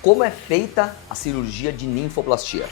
Como é feita a cirurgia de ninfoplastia?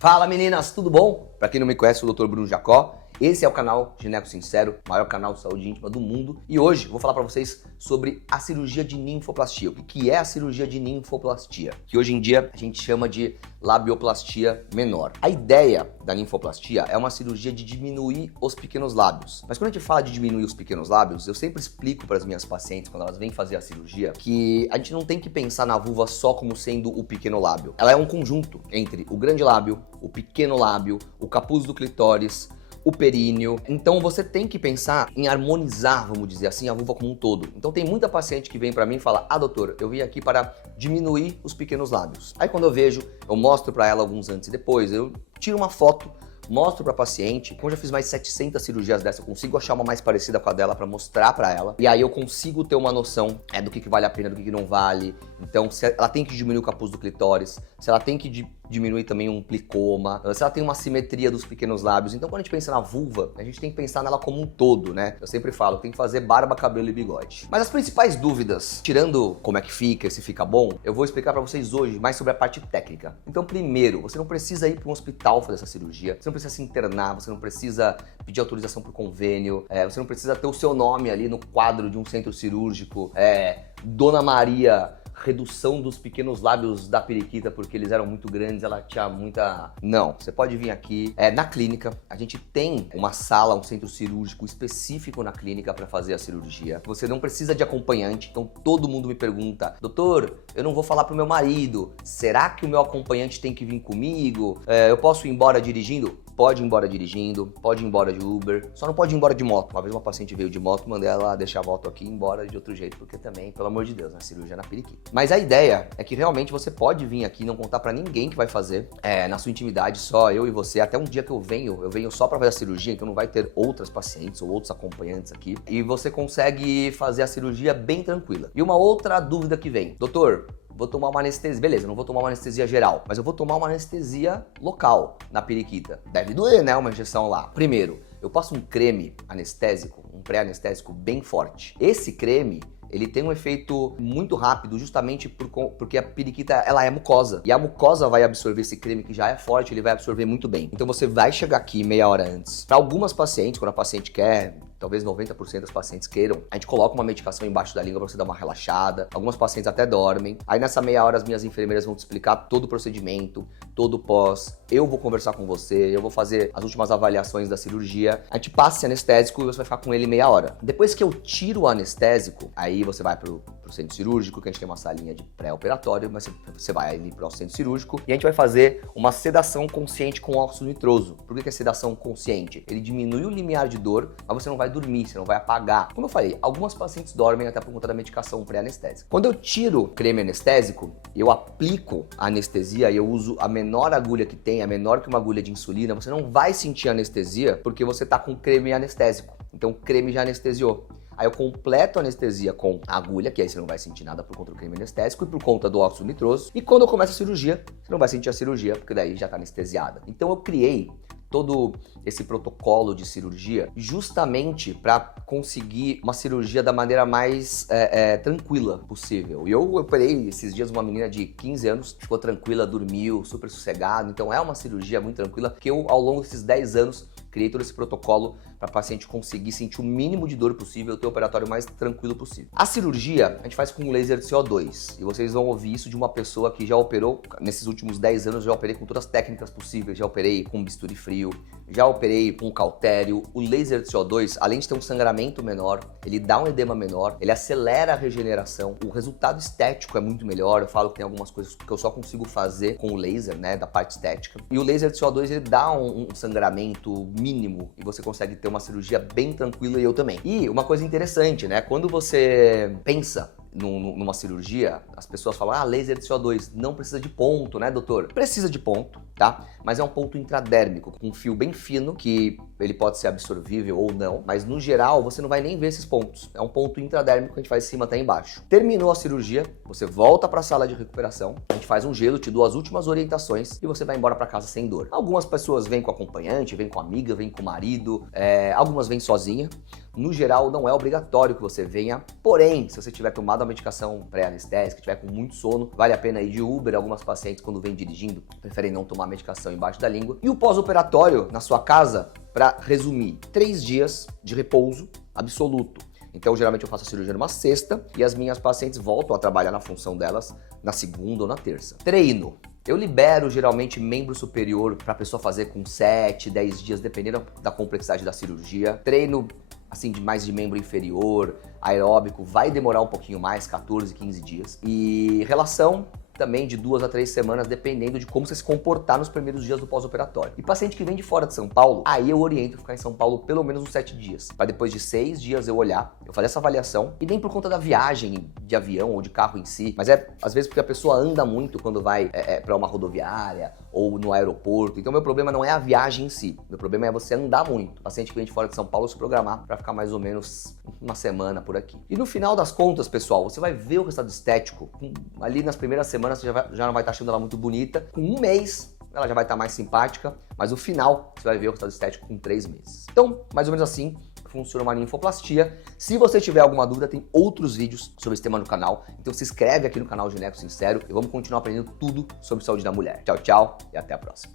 Fala meninas, tudo bom? Para quem não me conhece, eu sou o Dr. Bruno Jacó. Esse é o canal Gineco Sincero, o maior canal de saúde íntima do mundo. E hoje eu vou falar para vocês sobre a cirurgia de ninfoplastia. O que é a cirurgia de ninfoplastia? Que hoje em dia a gente chama de labioplastia menor. A ideia da ninfoplastia é uma cirurgia de diminuir os pequenos lábios. Mas quando a gente fala de diminuir os pequenos lábios, eu sempre explico para as minhas pacientes, quando elas vêm fazer a cirurgia, que a gente não tem que pensar na vulva só como sendo o pequeno lábio. Ela é um conjunto entre o grande lábio, o pequeno lábio, o capuz do clitóris, o períneo. Então você tem que pensar em harmonizar, vamos dizer assim, a vulva como um todo. Então tem muita paciente que vem pra mim e fala: doutor, eu vim aqui para diminuir os pequenos lábios. Aí quando eu vejo, eu mostro pra ela alguns antes e depois, eu tiro uma foto, mostro pra paciente. Como eu já fiz mais 700 cirurgias dessa, eu consigo achar uma mais parecida com a dela pra mostrar pra ela. E aí eu consigo ter uma noção do que vale a pena, do que não vale. Então, se ela tem que diminuir o capuz do clitóris, se ela tem que diminuir também um plicoma, se ela tem uma simetria dos pequenos lábios. Então, quando a gente pensa na vulva, a gente tem que pensar nela como um todo, né? Eu sempre falo, tem que fazer barba, cabelo e bigode. Mas as principais dúvidas, tirando como é que fica, se fica bom, eu vou explicar pra vocês hoje mais sobre a parte técnica. Então, primeiro, você não precisa ir para um hospital fazer essa cirurgia, você não precisa se internar, você não precisa pedir autorização por convênio, você não precisa ter o seu nome ali no quadro de um centro cirúrgico, Dona Maria, redução dos pequenos lábios da periquita porque eles eram muito grandes, ela tinha muita... Não, você pode vir aqui na clínica, a gente tem uma sala, um centro cirúrgico específico na clínica para fazer a cirurgia. Você não precisa de acompanhante, então todo mundo me pergunta: doutor, eu não vou falar pro meu marido, será que o meu acompanhante tem que vir comigo? Eu posso ir embora dirigindo? Pode ir embora dirigindo, pode ir embora de Uber, só não pode ir embora de moto. Uma vez uma paciente veio de moto, mandei ela deixar a moto aqui e ir embora de outro jeito, porque também, pelo amor de Deus, na cirurgia na periquita. Mas a ideia é que realmente você pode vir aqui e não contar pra ninguém que vai fazer, na sua intimidade, só eu e você. Até um dia que eu venho só pra fazer a cirurgia, então não vai ter outras pacientes ou outros acompanhantes aqui. E você consegue fazer a cirurgia bem tranquila. E uma outra dúvida que vem: doutor, vou tomar uma anestesia, beleza, não vou tomar uma anestesia geral, mas eu vou tomar uma anestesia local na periquita. Deve doer, né, uma injeção lá. Primeiro, eu passo um creme anestésico, um pré-anestésico bem forte. Esse creme, ele tem um efeito muito rápido, justamente porque a periquita, ela é mucosa. E a mucosa vai absorver esse creme que já é forte, ele vai absorver muito bem. Então você vai chegar aqui meia hora antes. Para algumas pacientes, quando a paciente quer, talvez 90% das pacientes queiram, a gente coloca uma medicação embaixo da língua para você dar uma relaxada. Algumas pacientes até dormem. Aí nessa meia hora as minhas enfermeiras vão te explicar todo o procedimento, todo o pós. Eu vou conversar com você, eu vou fazer as últimas avaliações da cirurgia. A gente passa esse anestésico e você vai ficar com ele meia hora. Depois que eu tiro o anestésico, aí você vai pro centro cirúrgico, que a gente tem uma salinha de pré-operatório, mas você vai ali pro centro cirúrgico e a gente vai fazer uma sedação consciente com óxido nitroso. Por que é sedação consciente? Ele diminui o limiar de dor, mas você não vai dormir, você não vai apagar. Como eu falei, algumas pacientes dormem até por conta da medicação pré-anestésica. Quando eu tiro o creme anestésico, eu aplico a anestesia e eu uso a menor agulha que tem, a menor que uma agulha de insulina. Você não vai sentir anestesia porque você tá com creme anestésico. Então o creme já anestesiou. Aí eu completo a anestesia com a agulha, que aí você não vai sentir nada por conta do creme anestésico e por conta do óxido nitroso. E quando eu começo a cirurgia, você não vai sentir a cirurgia, porque daí já tá anestesiada. Então eu criei todo esse protocolo de cirurgia justamente para conseguir uma cirurgia da maneira mais tranquila possível. E eu operei esses dias uma menina de 15 anos, ficou tranquila, dormiu, super sossegado. Então é uma cirurgia muito tranquila, que eu, ao longo desses 10 anos, criei todo esse protocolo para a paciente conseguir sentir o mínimo de dor possível, ter o operatório mais tranquilo possível. A cirurgia a gente faz com um laser de CO2 e vocês vão ouvir isso de uma pessoa que já operou, nesses últimos 10 anos, já operei com todas as técnicas possíveis, já operei com bisturi frio, já operei com cautério. O laser de CO2, além de ter um sangramento menor, ele dá um edema menor, ele acelera a regeneração, o resultado estético é muito melhor. Eu falo que tem algumas coisas que eu só consigo fazer com o laser, né, da parte estética. E o laser de CO2, ele dá um sangramento mínimo e você consegue ter uma cirurgia bem tranquila, e eu também. E uma coisa interessante, né, quando você pensa numa cirurgia, as pessoas falam, laser de CO2, não precisa de ponto, né, doutor? Precisa de ponto, tá? Mas é um ponto intradérmico, com um fio bem fino, que ele pode ser absorvível ou não, mas no geral você não vai nem ver esses pontos. É um ponto intradérmico que a gente faz de cima até embaixo. Terminou a cirurgia, você volta para a sala de recuperação, a gente faz um gelo, te dou as últimas orientações e você vai embora para casa sem dor. Algumas pessoas vêm com acompanhante, vêm com amiga, vêm com marido, algumas vêm sozinha. No geral, não é obrigatório que você venha, porém, se você tiver tomado a medicação pré-anestésica, tiver com muito sono, vale a pena ir de Uber. Algumas pacientes, quando vêm dirigindo, preferem não tomar medicação embaixo da língua. E o pós-operatório, na sua casa, para resumir, 3 dias de repouso absoluto. Então, geralmente eu faço a cirurgia numa sexta e as minhas pacientes voltam a trabalhar na função delas na segunda ou na terça. Treino. Eu libero geralmente membro superior para a pessoa fazer com 7, 10 dias, dependendo da complexidade da cirurgia. Treino assim de membro inferior, aeróbico, vai demorar um pouquinho mais, 14, 15 dias. E relação também de 2 a 3 semanas, dependendo de como você se comportar nos primeiros dias do pós-operatório. E paciente que vem de fora de São Paulo, aí eu oriento ficar em São Paulo pelo menos uns 7 dias. Para depois de 6 dias eu olhar, eu fazer essa avaliação, e nem por conta da viagem de avião ou de carro em si, mas às vezes porque a pessoa anda muito quando vai para uma rodoviária ou no aeroporto. Então meu problema não é a viagem em si, meu problema é você andar muito. O paciente que vem de fora de São Paulo se programar para ficar mais ou menos uma semana por aqui. E no final das contas, pessoal, você vai ver o resultado estético ali nas primeiras semanas. Você já não vai estar achando ela muito bonita. Com 1 mês, ela já vai estar mais simpática, mas no final, você vai ver o resultado estético com 3 meses. Então, mais ou menos assim funciona uma ninfoplastia. Se você tiver alguma dúvida, tem outros vídeos sobre esse tema no canal. Então se inscreve aqui no canal Gineco Sincero e vamos continuar aprendendo tudo sobre saúde da mulher. Tchau, tchau e até a próxima.